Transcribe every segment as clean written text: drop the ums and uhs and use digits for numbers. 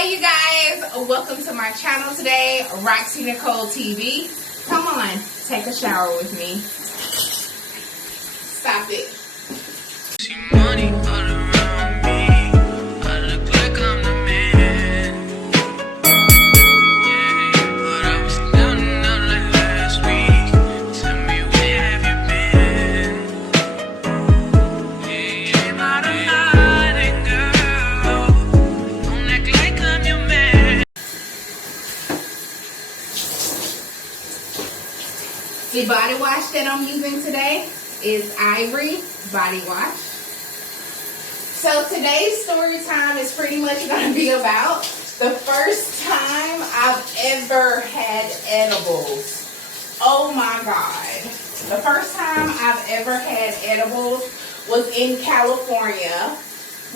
Hi you guys, welcome to my channel today, RoxyNicoleTV. Come on, take a shower with me. Stop it. See money all around me. I look like I'm the man. Yeah, but I was down and out like last week. Tell me where have you been? Yeah, about a hiding girl. Don't act like I'm your man. The body wash that I'm using today is Ivory body wash. So today's story time is pretty much going to be about the first time I've ever had edibles. Oh my God. The first time I've ever had edibles was in California.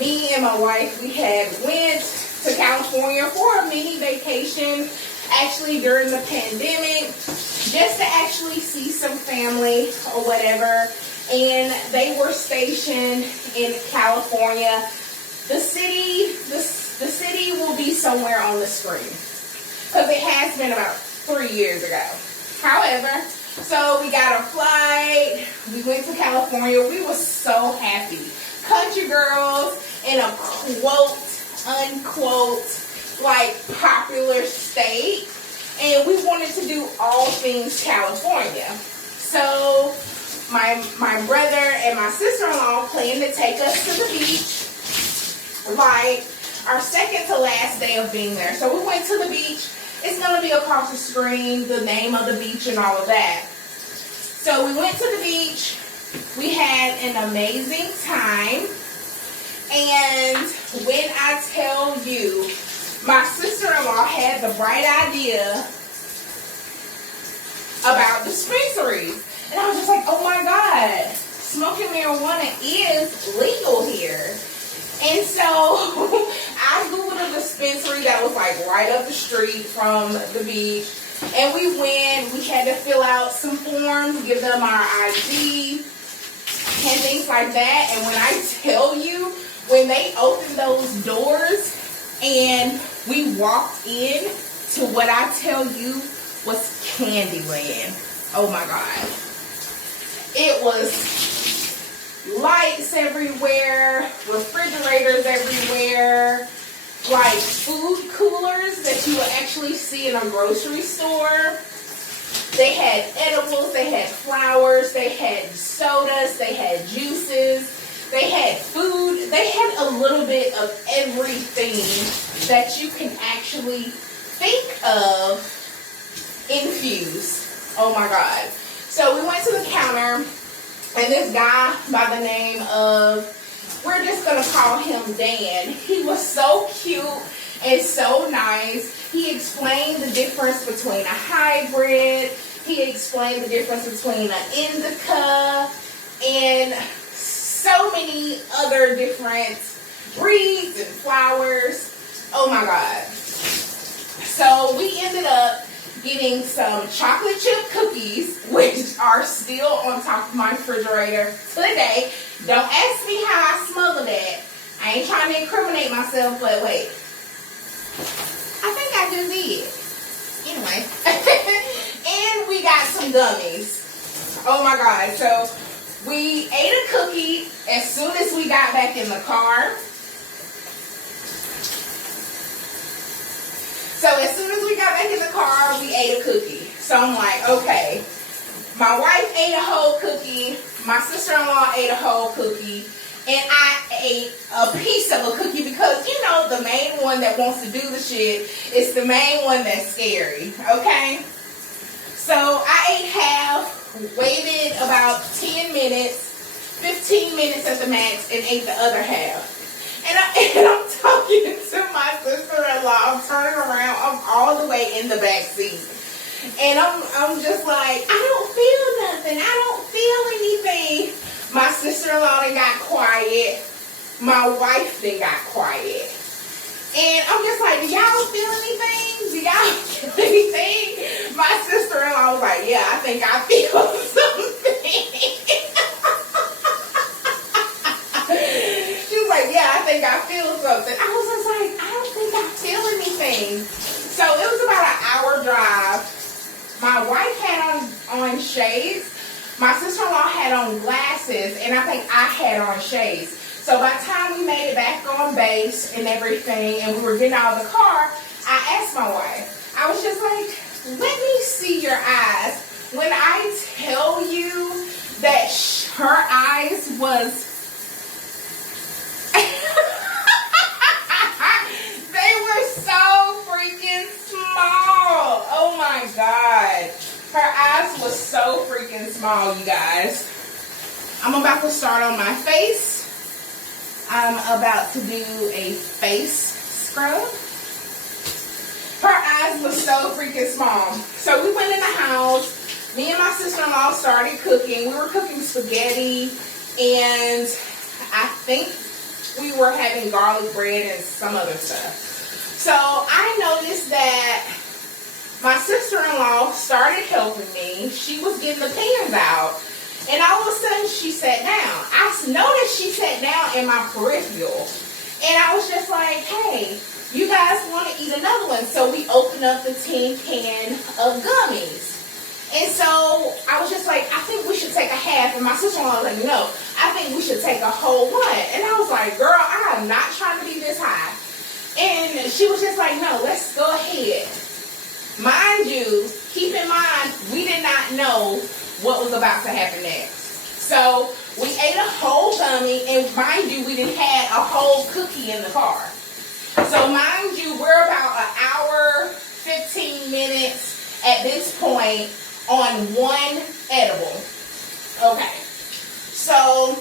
Me and my wife, we had went to California for a mini vacation, actually during the pandemic, just to actually see some family or whatever. And they were stationed in California. The city will be somewhere on the screen because it has been about 3 years ago. However, so we got a flight. We went to California. We were so happy. Country girls in a quote unquote like popular state, and we wanted to do all things California. So my brother and my sister-in-law planned to take us to the beach, like our second to last day of being there. So we went to the beach. It's going to be across the screen, the name of the beach and all of that. So we went to the beach. We had an amazing time. And when I tell you, my sister-in-law had the bright idea about dispensaries. And I was just like, oh my God, smoking marijuana is legal here. And so I Googled a dispensary that was like right up the street from the beach. And we went, we had to fill out some forms, give them our ID and things like that. And when I tell you, when they opened those doors and we walked in to what I tell you was Candyland. Oh my God. It was lights everywhere, refrigerators everywhere, like food coolers that you would actually see in a grocery store. They had edibles, they had flowers, they had sodas, they had juices, they had food. They had a little bit of everything that you can actually think of infused. Oh my God. So we went to the counter, and this guy by the name of, we're just going to call him Dan. He was so cute and so nice. He explained the difference between a hybrid. He explained the difference between an indica and so many other different breeds and flowers. Oh my God. So we ended up getting some chocolate chip cookies, which are still on top of my refrigerator today. Don't ask me how I smuggled that. I ain't trying to incriminate myself, but wait. I think I just did. Anyway. And we got some gummies. Oh my God. So we ate a cookie as soon as we got back in the car. So as soon as we got back in the car, we ate a cookie. So I'm like, okay. My wife ate a whole cookie. My sister-in-law ate a whole cookie. And I ate a piece of a cookie because, you know, the main one that wants to do the shit is the main one that's scary. Okay? So I ate half, waited about 10 minutes, 15 minutes at the max, and ate the other half. And I'm talking to my sister-in-law. I'm turning around. I'm all the way in the back seat. And I'm just like, I don't feel nothing. I don't feel anything. My sister-in-law then got quiet. My wife then got quiet. And I'm just like, do y'all feel anything? Do y'all feel anything? My sister-in-law was like, yeah, I think I feel something. She was like, yeah, I think I feel something. I was just like, I don't think I feel anything. My wife had on shades. My sister-in-law had on glasses, and I think I had on shades. So by the time we made it back on base and everything, and we were getting out of the car, I asked my wife, I was just like, let me see your eyes. When I tell you that her eyes was, they were so freaking small. Oh my God. Her eyes was so freaking small, you guys. I'm about to start on my face. I'm about to do a face scrub. Her eyes was so freaking small. So we went in the house. Me and my sister-in-law started cooking. We were cooking spaghetti, and I think we were having garlic bread and some other stuff. So I noticed that my sister-in-law started helping me. She was getting the pans out. And all of a sudden, she sat down. I noticed she sat down in my peripheral. And I was just like, hey, you guys want to eat another one? So we opened up the tin can of gummies. And so I was just like, I think we should take a half. And my sister-in-law was like, no, I think we should take a whole one. And I was like, girl, I am not trying to be this high. And she was just like, no, let's go ahead. Mind you, keep in mind, we did not know what was about to happen next. So we ate a whole gummy, and mind you, we didn't have a whole cookie in the car. So mind you, we're about an hour, 15 minutes at this point on one edible. Okay. So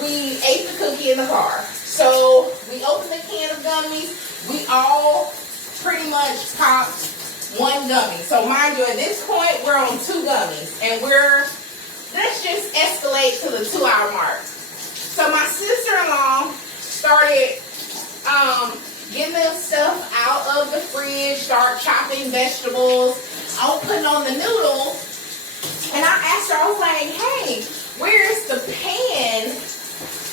we ate the cookie in the car. So we opened the can of gummies. We all pretty much popped one gummy. So mind you, at this point, we're on 2 gummies. And let's just escalate to the 2-hour mark. So my sister-in-law started getting the stuff out of the fridge, start chopping vegetables. I was putting on the noodles. And I asked her, I was like, hey, where's the pan?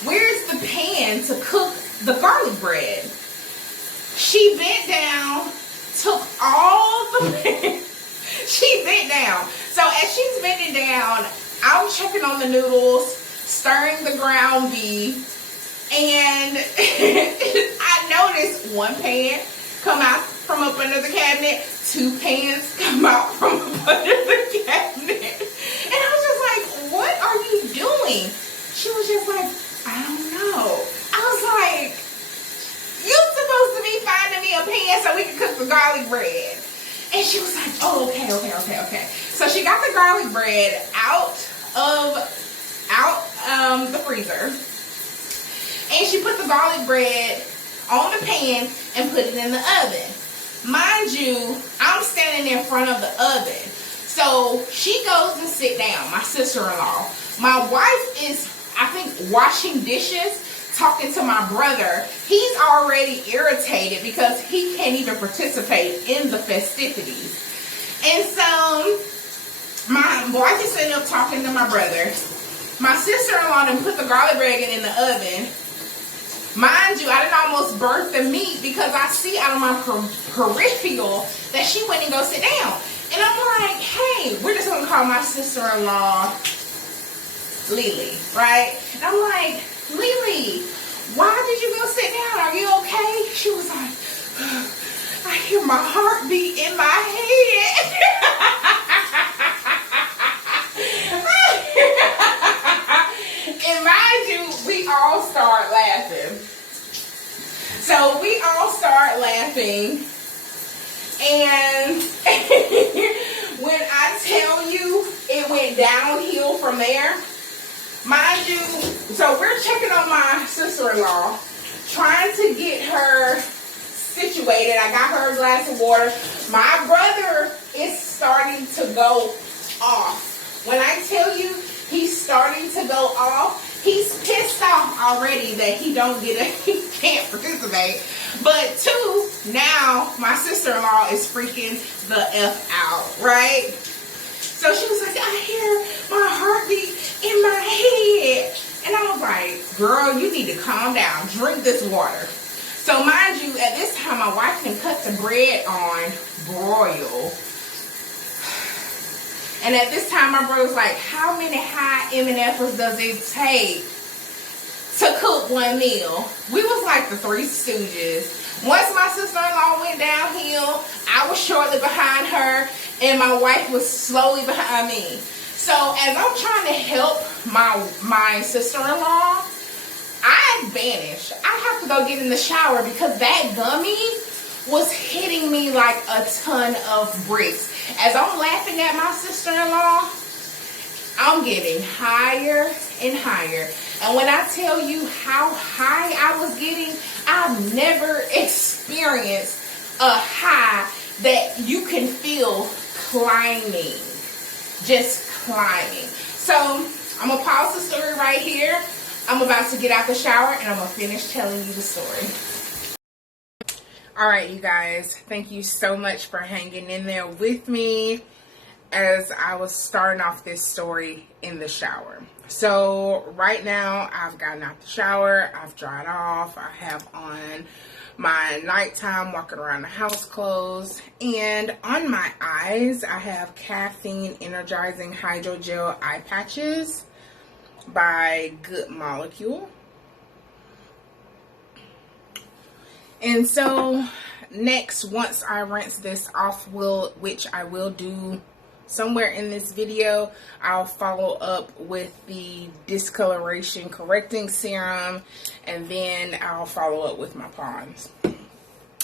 Where's the pan to cook the garlic bread? She bent down, took all the she bent down. So as she's bending down, I'm checking on the noodles, stirring the ground beef, and I noticed one pan come out from up under the cabinet, 2 pans come out from up under the cabinet. And I was just like, what are you doing? She was just like, I don't know. I was like, you supposed to be finding me a pan so we can cook the garlic bread. And she was like, oh, okay. So she got the garlic bread out of the freezer. And she put the garlic bread on the pan and put it in the oven. Mind you, I'm standing in front of the oven. So she goes and sit down, my sister-in-law. My wife is, I think, washing dishes, talking to my brother. He's already irritated because he can't even participate in the festivities. And so my wife is sitting up talking to my brother. My sister-in-law done put the garlic bread in the oven. Mind you, I done almost burnt the meat because I see out of my peripheral that she went and go sit down. And I'm like, hey, we're just gonna call my sister-in-law Lily, right? And I'm like, Lily, why did you go sit down? Are you okay? She was like, I hear my heartbeat in my head. And mind you, we all start laughing. So we all start laughing. And when I tell you it went downhill from there, mind you, so we're checking on my sister-in-law, trying to get her situated. I got her a glass of water. My brother is starting to go off. When I tell you he's starting to go off, he's pissed off already that he can't participate. But 2, now my sister-in-law is freaking the F out, right? So she was like, I hear my heartbeat in my head. And I was like, girl, you need to calm down. Drink this water. So mind you, at this time, my wife can cut the bread on broil. And at this time, my brother's like, how many high M&Fs does it take to cook one meal? We was like the Three Stooges. Once my sister-in-law went downhill, I was shortly behind her, and my wife was slowly behind me. So as I'm trying to help my sister-in-law, I vanished. I have to go get in the shower because that gummy was hitting me like a ton of bricks. As I'm laughing at my sister-in-law, I'm getting higher and higher. And when I tell you how high I was getting, I've never experienced a high that you can feel climbing. Just climbing. So, I'm going to pause the story right here. I'm about to get out the shower and I'm going to finish telling you the story. Alright, you guys. Thank you so much for hanging in there with me as I was starting off this story in the shower. So right now I've gotten out the shower, I've dried off, I have on my nighttime walking around the house clothes, and on my eyes I have caffeine energizing hydrogel eye patches by Good Molecule. And so next, once I rinse this off, which I will do somewhere in this video, I'll follow up with the discoloration correcting serum, and then I'll follow up with my Pond's.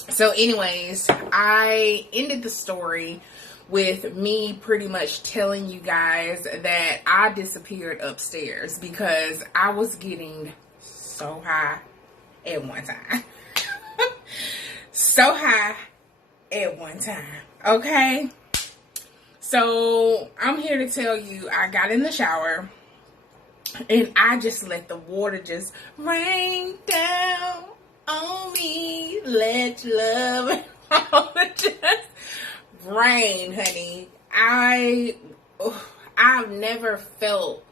So anyways, I ended the story with me pretty much telling you guys that I disappeared upstairs because I was getting so high at one time. So high at one time. Okay? So, I'm here to tell you, I got in the shower and I just let the water just rain down on me. Let your love just rain, honey. I've never felt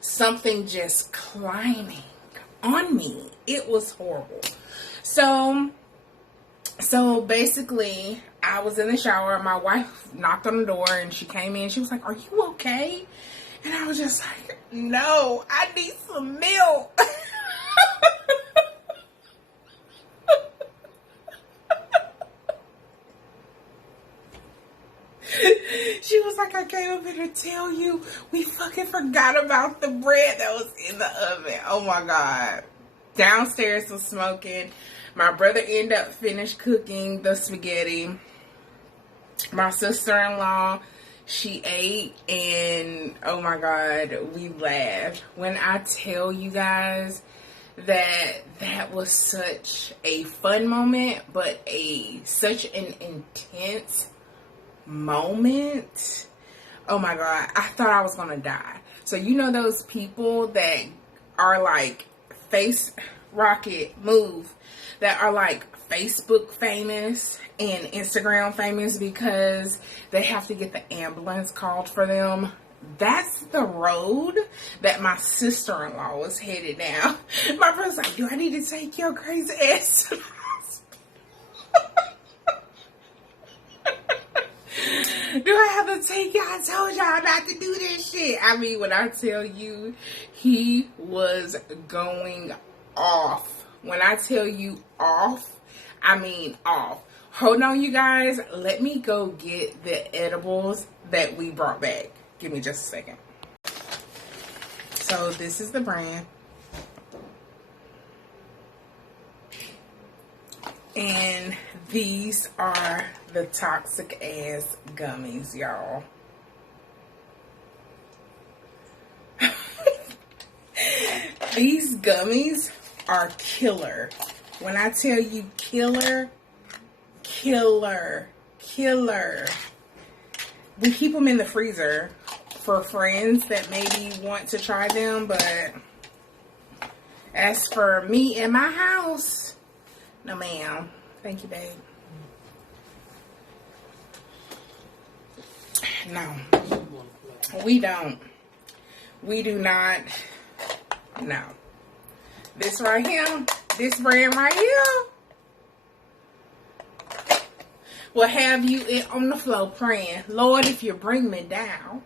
something just climbing on me. It was horrible. So basically, I was in the shower. My wife knocked on the door and she came in. She was like, "Are you okay?" And I was just like, "No, I need some milk." She was like, "I came up here to tell you we fucking forgot about the bread that was in the oven." Oh my God. Downstairs was smoking. My brother ended up finished cooking the spaghetti. My sister-in-law, she ate, and oh my God, we laughed. When I tell you guys that was such a fun moment, but such an intense moment. Oh my God, I thought I was gonna die. So you know those people that are like that are like Facebook famous and Instagram famous because they have to get the ambulance called for them? That's the road that my sister-in-law was headed down. My brother's like, "Do I need to take your crazy ass to the hospital? Do I have to take y'all? I told y'all not to do this shit." I mean, when I tell you, he was going off. When I tell you off, I mean off. Hold on, you guys. Let me go get the edibles that we brought back. Give me just a second. So this is the brand. And these are the toxic ass gummies, y'all. These gummies are killer. When I tell you killer. We keep them in the freezer for friends that maybe want to try them, but as for me in my house, no ma'am. Thank you, babe. No. We don't. We do not. No. This right here, this brand right here, will have you on the floor praying, Lord, if you bring me down,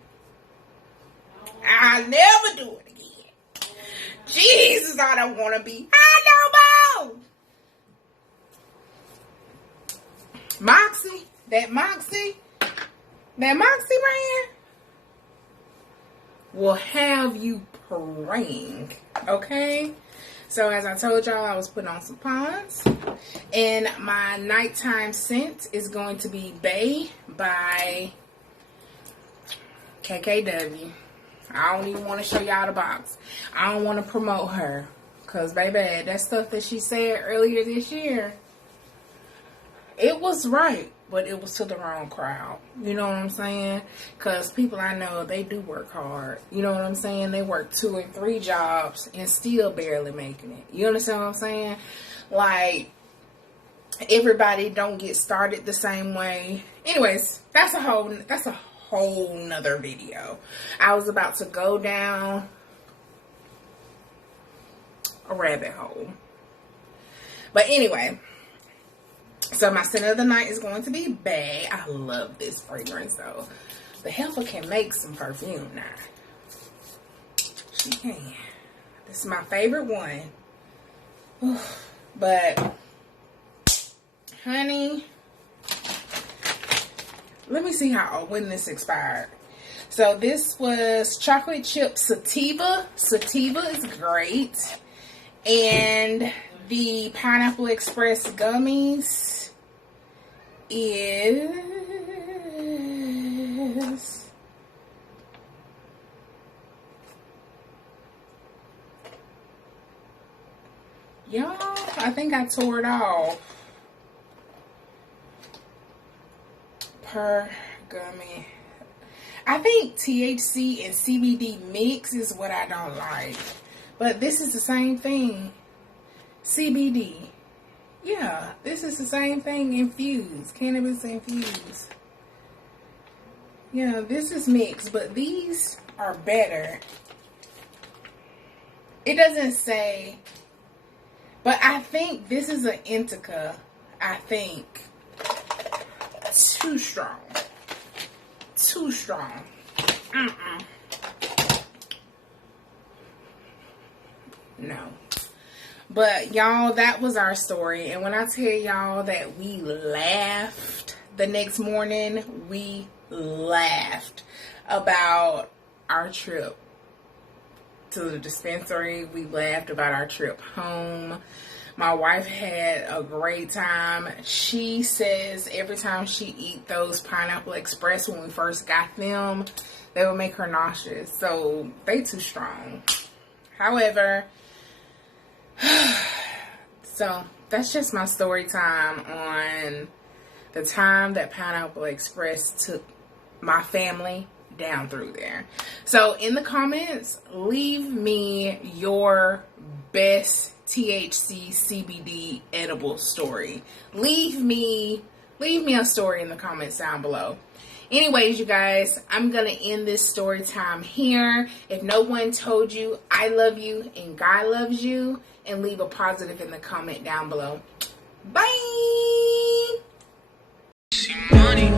I'll never do it again. Jesus, I don't want to be high no more. Moxie brand will have you praying, okay? So as I told y'all, I was putting on some pawns, and my nighttime scent is going to be Bay by KKW. I don't even want to show y'all the box. I don't want to promote her, because baby, that stuff that she said earlier this year, it was right, but it was to the wrong crowd. You know what I'm saying? Because people I know, they do work hard. You know what I'm saying? They work 2 and 3 jobs and still barely making it. You understand what I'm saying? Like, everybody don't get started the same way. Anyways, that's a whole nother video. I was about to go down a rabbit hole. But anyway, so my scent of the night is going to be Bay. I love this fragrance though. The heifer can make some perfume now. She can. This is my favorite one. But honey, let me see when this expired. So this was chocolate chip sativa. Sativa is great. And the Pineapple Express gummies is y'all, I think I tore it off. Per gummy. I think THC and CBD mix is what I don't like. But this is the same thing. CBD. Yeah, this is the same thing infused. Cannabis infused. Yeah, this is mixed, but these are better. It doesn't say, but I think this is an indica. I think. Too strong. Too strong. No. But y'all, that was our story. And when I tell y'all that we laughed the next morning, we laughed about our trip to the dispensary. We laughed about our trip home. My wife had a great time. She says every time she eat those Pineapple Express when we first got them, they would make her nauseous. So they too strong. However, so that's just my story time on the time that Pineapple Express took my family down through there. So in the comments, leave me your best THC CBD edible story. Leave me a story in the comments down below. Anyways, you guys, I'm gonna end this story time here. If no one told you I love you and God loves you, and leave a positive in the comment down below. Bye. See money.